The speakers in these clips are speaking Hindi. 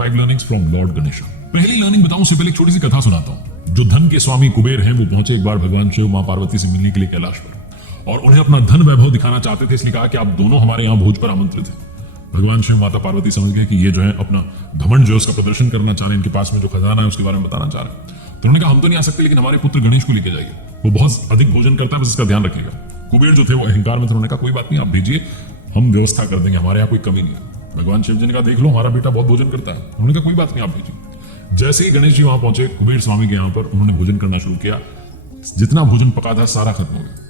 5 लर्निंग्स फ्रॉम लॉर्ड गणेश। पहली लर्निंग बताऊं उससे पहले एक छोटी सी कथा सुनाता हूं। जो धन के स्वामी कुबेर हैं वो पहुंचे एक बार भगवान शिव मां पार्वती से मिलने के लिए कैलाश पर, और उन्हें अपना धन वैभव दिखाना चाहते थे, इसलिए कहा कि आप दोनों हमारे यहाँ भोज पर आमंत्रित हैं। भगवान शिव माता पार्वती समझ गए कि ये जो है अपना घमंड जो है उसका प्रदर्शन करना चाह रहे हैं, इनके पास में जो खजाना है उसके बारे में बताना चाह रहे हैं। तो उन्होंने कहा हम तो नहीं आ सकते, लेकिन हमारे पुत्र गणेश को लेके जाइए, वो बहुत अधिक भोजन करता है, बस इसका ध्यान रखिएगा। कुबेर जो थे वो अहंकार में थे, उन्होंने कहा कोई बात नहीं, आप भेजिए, हम व्यवस्था कर देंगे, हमारे यहाँ कोई कमी नहीं है। भगवान शिव जी ने कहा देख लो हमारा बेटा बहुत भोजन करता है। उन्होंने कहा कोई बात नहीं, आप भेजिए। जैसे ही गणेश जी वहां पहुंचे कुबेर स्वामी के यहाँ पर, उन्होंने भोजन करना शुरू किया। जितना भोजन पका था सारा खत्म हो गया।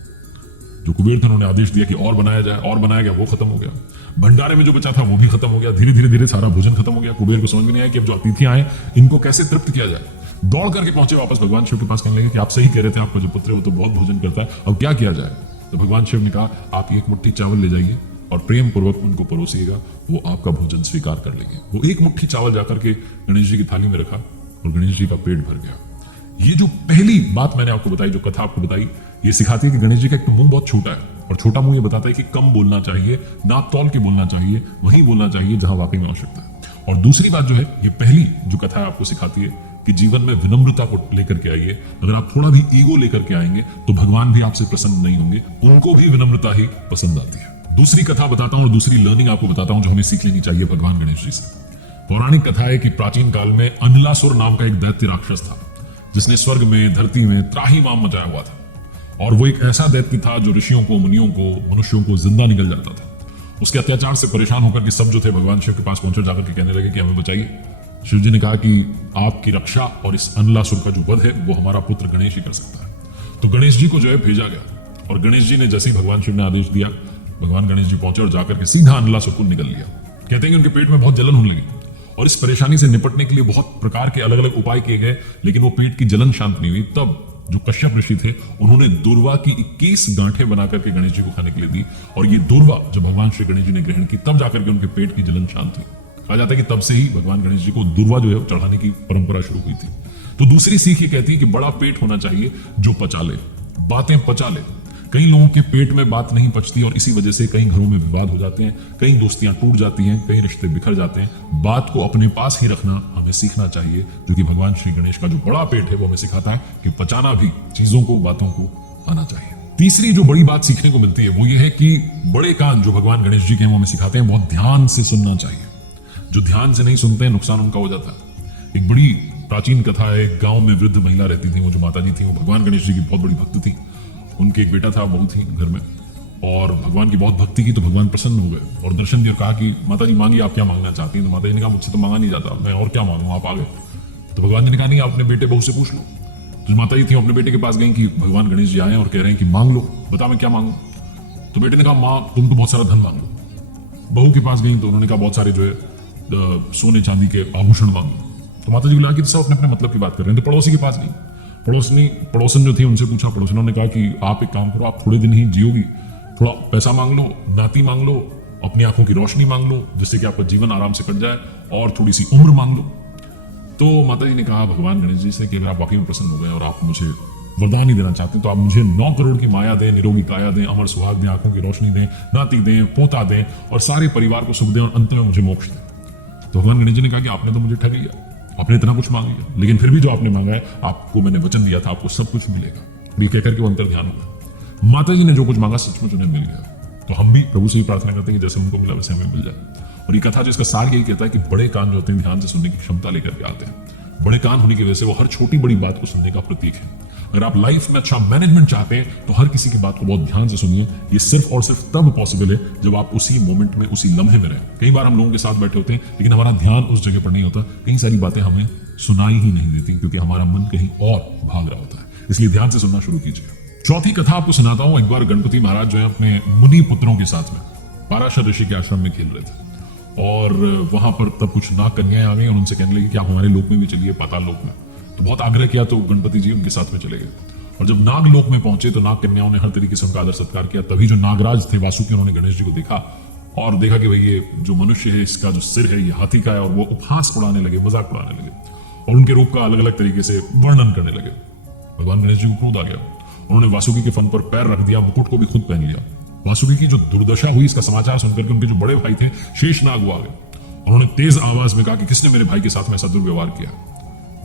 जो कुबेर थे उन्होंने आदेश दिया कि और बनाया जाए, और बनाया गया, वो खत्म हो गया। भंडारे में जो बचा था वो भी खत्म हो गया। धीरे धीरे सारा भोजन खत्म हो गया। कुबेर को समझ में नहीं आया कि अब जो अतिथि आए इनको कैसे तृप्त किया जाए। दौड़ करके पहुंचे वापस भगवान शिव के पास, कहने लगे कि आप सही कह रहे थे, आपका जो पुत्र है वो तो बहुत भोजन करता है, अब क्या किया जाए। तो भगवान शिव ने कहा आप एक मुट्ठी चावल ले जाइए और प्रेम पूर्वक उनको परोसिएगा, वो आपका भोजन स्वीकार कर लेंगे। वो एक मुट्ठी चावल जाकर के गणेश जी की थाली में रखा और गणेश जी का पेट भर गया। ये जो पहली बात मैंने आपको बताई, जो कथा आपको बताई, ये सिखाती है कि गणेश जी का एक तो मुंह बहुत छोटा है, और छोटा मुंह ये बताता है कि कम बोलना चाहिए, नाप तौल के बोलना चाहिए, वही बोलना चाहिए जहां वाकई में आवश्यकता है। और दूसरी बात जो है, ये पहली जो कथा आपको सिखाती है कि जीवन में विनम्रता को लेकर के आइए। अगर आप थोड़ा भी ईगो लेकर के आएंगे तो भगवान भी आपसे प्रसन्न नहीं होंगे, उनको भी विनम्रता ही पसंद आती है। दूसरी कथा बताता हूं और दूसरी लर्निंग आपको बताता हूं जो हमें सीख लेनी चाहिए भगवान गणेश जी से। पौराणिक कथा है कि प्राचीन काल में अनलासुर नाम का एक दैत्य राक्षस था, जिसने स्वर्ग में धरती में त्राहिमाम मचाया हुआ था। और वो एक ऐसा दैत्य था जो ऋषियों को, मुनियों को, मनुष्यों को जिंदा निकल जाता था। उसके अत्याचार से परेशान होकर के सब जो थे भगवान शिव के पास पहुंचे, जाकर के कहने लगे कि हमें बचाइए। शिव जी ने कहा कि आपकी रक्षा और इस अनलासुर का जो वध है वो हमारा पुत्र गणेश ही कर सकता है। तो गणेश जी को जो है भेजा गया, और गणेश जी ने जैसे ही भगवान शिव ने आदेश दिया, भगवान गणेश जी पहुंचे और जाकर के सीधा अनलासुर को निकल लिया। कहते हैं कि उनके पेट में बहुत जलन होने लगी, और इस परेशानी से निपटने के लिए बहुत प्रकार के अलग अलग उपाय किए गए, लेकिन वो पेट की जलन शांत नहीं हुई। तब जो कश्यप ऋषि थे उन्होंने दूर्वा की 21 गांठें बना करके गणेश जी को खाने के लिए दी, और ये दूर्वा जब भगवान श्री गणेश जी ने ग्रहण की तब जाकर के उनके पेट की जलन शांत हुई। कहा जाता है कि तब से ही भगवान गणेश जी को दूर्वा जो है चढ़ाने की परंपरा शुरू हुई थी। तो दूसरी सीख ये कहती है कि बड़ा पेट होना चाहिए जो पचा ले, बातें पचा ले। कई लोगों के पेट में बात नहीं पचती और इसी वजह से कई घरों में विवाद हो जाते हैं, कई दोस्तियां टूट जाती हैं, कई रिश्ते बिखर जाते हैं। बात को अपने पास ही रखना हमें सीखना चाहिए, जो कि भगवान श्री गणेश का जो बड़ा पेट है वो हमें सिखाता है कि पचाना भी चीजों को, बातों को आना चाहिए। तीसरी जो बड़ी बात सीखने को मिलती है वो ये है कि बड़े कान जो भगवान गणेश जी के हैं वो हमें सिखाते हैं बहुत ध्यान से सुनना चाहिए। जो ध्यान से नहीं सुनते हैं नुकसान उनका हो जाता है। एक बड़ी प्राचीन कथा है, एक गांव में वृद्ध महिला रहती थी, वो जो माता जी थी वो भगवान गणेश जी की बहुत बड़ी भक्त थी। उनके एक बेटा था, बहू थी घर में, और भगवान की बहुत भक्ति की तो भगवान प्रसन्न हो गए और दर्शन दिए और कहा कि माता जी मांगिए, आप क्या मांगना चाहती हैं। तो माता जी ने कहा मुझसे तो मांगा नहीं जाता, मैं और क्या मांगूं, आप आ गए। तो भगवान जी ने कहा नहीं, आप अपने बेटे बहू से पूछ लो। तो माता जी थी अपने बेटे के पास गई कि भगवान गणेश जी आए और कह रहे हैं कि मांग लो, बता मैं क्या मांगू। तो बेटे ने कहा माँ तुम तो बहुत सारा धन मांग लो। बहू के पास गई तो उन्होंने कहा बहुत सारे जो है सोने चांदी के आभूषण मांग लो। तो माता जी को लगा कि सब अपने अपने मतलब की बात कर रहे हैं। तो पड़ोसी के पास गई, पड़ोसन जो थी उनसे पूछा। पड़ोसनों ने कहा कि आप एक काम करो, आप थोड़े दिन ही जियोगी, थोड़ा पैसा मांग लो, नाती मांग लो, अपनी आंखों की रोशनी मांग लो जिससे कि आपका जीवन आराम से कट जाए, और थोड़ी सी उम्र मांग लो। तो माता जी ने कहा भगवान गणेश जी से कि अगर आप वाकई में प्रसन्न हो गए और आप मुझे वरदान ही देना चाहते हैं तो आप मुझे 9 करोड़ की माया दें, निरोगी काया दें, अमर सुहाग दें, आंखों की रोशनी दें, नाती दें, पोता दें, और सारे परिवार को सुख दें, और अंत में मुझे मोक्ष दें। तो भगवान गणेश जी ने कहा कि आपने तो मुझे ठग लिया, आपने इतना कुछ मांग लिया, लेकिन फिर भी जो आपने मांगा है, आपको मैंने वचन दिया था आपको सब कुछ मिलेगा। ये कहकर के वो अंतर ध्यान हुआ। माता जी ने जो कुछ मांगा सचमुच उन्हें मिल गया। तो हम भी प्रभु से ही प्रार्थना करते हैं कि जैसे उनको मिला वैसे हमें मिल जाए। और ये कथा जो इसका सार यही कहता है कि बड़े कान जो होते हैं ध्यान से सुनने की क्षमता लेकर के आते हैं। बड़े कान होने की वजह से वो हर छोटी बड़ी बात को सुनने का प्रतीक है। अगर आप लाइफ में अच्छा मैनेजमेंट चाहते हैं तो हर किसी की बात को बहुत ध्यान से सुनिए। ये सिर्फ और सिर्फ तब पॉसिबल है जब आप उसी मोमेंट में, उसी लम्हे में रहें। कई बार हम लोगों के साथ बैठे होते हैं लेकिन हमारा ध्यान उस जगह पर नहीं होता, कई सारी बातें हमें सुनाई ही नहीं देती क्योंकि हमारा मन कहीं और भाग रहा होता है। इसलिए ध्यान से सुनना शुरू कीजिए। चौथी कथा आपको सुनाता हूं। एक बार गणपति महाराज जो है अपने मुनि पुत्रों के साथ में पाराशर ऋषि के आश्रम में खेल रहे थे, और वहां पर तब कुछ नाग कन्याएं आ गई और उनसे कहने लगी कि आप हमारे लोक में भी चलिए, पाताल लोक में। तो बहुत आग्रह किया तो गणपति जी उनके साथ में चले गए, और जब नाग लोक में पहुंचे तो नाग कन्याओं ने हर तरीके से उनका आदर सत्कार किया। तभी जो नागराज थे वासुकी, उन्होंने गणेश जी को देखा और देखा कि भाई ये जो मनुष्य है इसका जो सिर है ये हाथी का है, और वो उपहास उड़ाने लगे, मजाक उड़ाने लगे और उनके रूप का अलग अलग तरीके से वर्णन करने लगे। भगवान गणेश जी को क्रोध आ गया, उन्होंने वासुकी के फन पर पैर रख दिया, मुकुट को भी खुद पहन लिया। वासुकी की जो दुर्दशा हुई इसका समाचार सुनकर के उनके जो बड़े भाई थे शेषनाग वो आ गए उन्होंने तेज आवाज में कहा कि किसने मेरे भाई के साथ में ऐसा दुर्व्यवहार किया।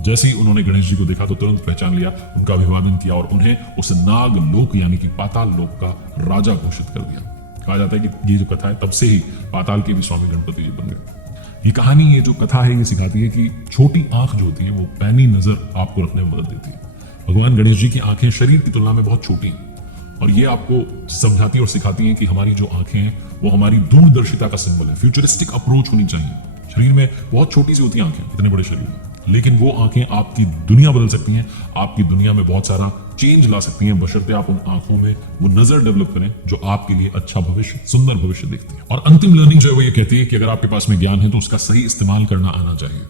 जैसे ही उन्होंने गणेश जी को देखा तो तुरंत पहचान लिया, उनका अभिवादन किया और उन्हें उस नाग लोक यानी कि पाताल लोक का राजा घोषित कर दिया। कहा जाता है कि ये जो कथा है तब से ही पाताल के भी स्वामी गणपति जी बन गए। ये कहानी, ये जो कथा है, ये सिखाती है कि छोटी आंख जो होती है वो पैनी नजर आपको रखने में मदद देती है। भगवान गणेश जी की आंखें शरीर की तुलना में बहुत छोटी हैं और ये आपको समझाती और सिखाती हैं कि हमारी जो आंखें हैं वो हमारी दूरदर्शिता का सिंबल है। फ्यूचरिस्टिक अप्रोच होनी चाहिए। शरीर में बहुत छोटी सी होती हैं आंखें, इतने बड़े शरीर में, लेकिन वो आंखें आपकी दुनिया बदल सकती हैं, आपकी दुनिया में बहुत सारा चेंज ला सकती हैं, बशर्ते आप उन आंखों में वो नजर डेवलप करें जो आपके लिए अच्छा भविष्य, सुंदर भविष्य देखती है। और अंतिम लर्निंग जो है वो ये कहती है कि अगर आपके पास में ज्ञान है तो उसका सही इस्तेमाल करना आना चाहिए।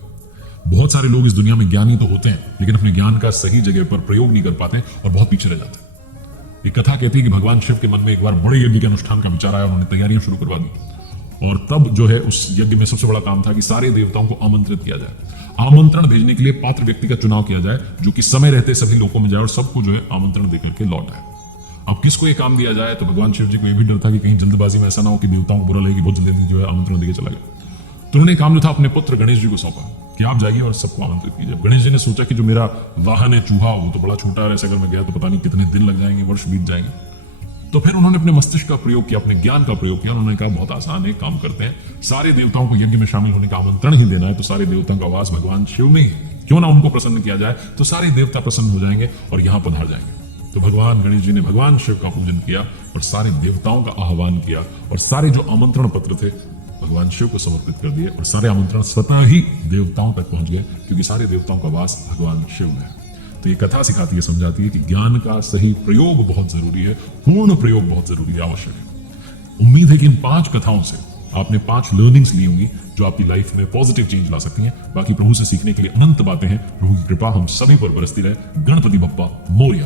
बहुत सारे लोग इस दुनिया में ज्ञानी तो होते हैं लेकिन अपने ज्ञान का सही जगह पर प्रयोग नहीं कर पाते और बहुत पीछे रह जाते हैं। ये कथा कहती है कि भगवान शिव के मन में एक बार बड़े यज्ञ के अनुष्ठान का विचार आया, उन्होंने तैयारियां शुरू करवा दी और तब जो है उस यज्ञ में सबसे बड़ा काम था कि सारे देवताओं को आमंत्रित किया जाए। आमंत्रण भेजने के लिए पात्र व्यक्ति का चुनाव किया जाए जो कि समय रहते सभी लोगों में जाए और सबको जो है आमंत्रण देकर के लौट आए। अब किसको ये काम दिया जाए, तो भगवान शिव जी को यह भी डर था कि कहीं जल्दबाजी में ऐसा ना हो कि देवताओं को बुरा लगे कि बहुत जल्दी जो है आमंत्रण देकर चला गया। तो उन्होंने काम जो था अपने पुत्र गणेश जी को सौंपा कि आप जाइए और सबको आमंत्रित कीजिए। गणेश जी ने सोचा कि जो मेरा वाहन है चूहा, वो तो बड़ा छोटा है, ऐसे अगर मैं गया तो पता नहीं कितने दिन लग जाएंगे, वर्ष बीत जाएंगे। तो फिर उन्होंने अपने मस्तिष्क का प्रयोग किया, अपने ज्ञान का प्रयोग किया। उन्होंने कहा बहुत आसान है, काम करते हैं, सारे देवताओं को यज्ञ में शामिल होने का आमंत्रण ही देना है, तो सारे देवताओं का वास भगवान शिव में ही क्यों ना उनको प्रसन्न किया जाए, तो सारे देवता प्रसन्न हो जाएंगे और यहाँ पधार जाएंगे। तो भगवान गणेश जी ने भगवान शिव का पूजन किया और सारे देवताओं का आह्वान किया और सारे जो आमंत्रण पत्र थे भगवान शिव को समर्पित कर दिए और सारे आमंत्रण स्वतः ही देवताओं तक पहुंच गए क्योंकि सारे देवताओं का वास भगवान शिव में है। तो ये कथा सिखाती है, समझाती है कि ज्ञान का सही प्रयोग बहुत जरूरी है, पूर्ण प्रयोग बहुत जरूरी है, आवश्यक है। उम्मीद है कि इन 5 कथाओं से आपने 5 लर्निंग्स ली होंगी जो आपकी लाइफ में पॉजिटिव चेंज ला सकती हैं। बाकी प्रभु से सीखने के लिए अनंत बातें हैं। प्रभु की कृपा हम सभी पर बरसती रहे। गणपति बप्पा मोरया।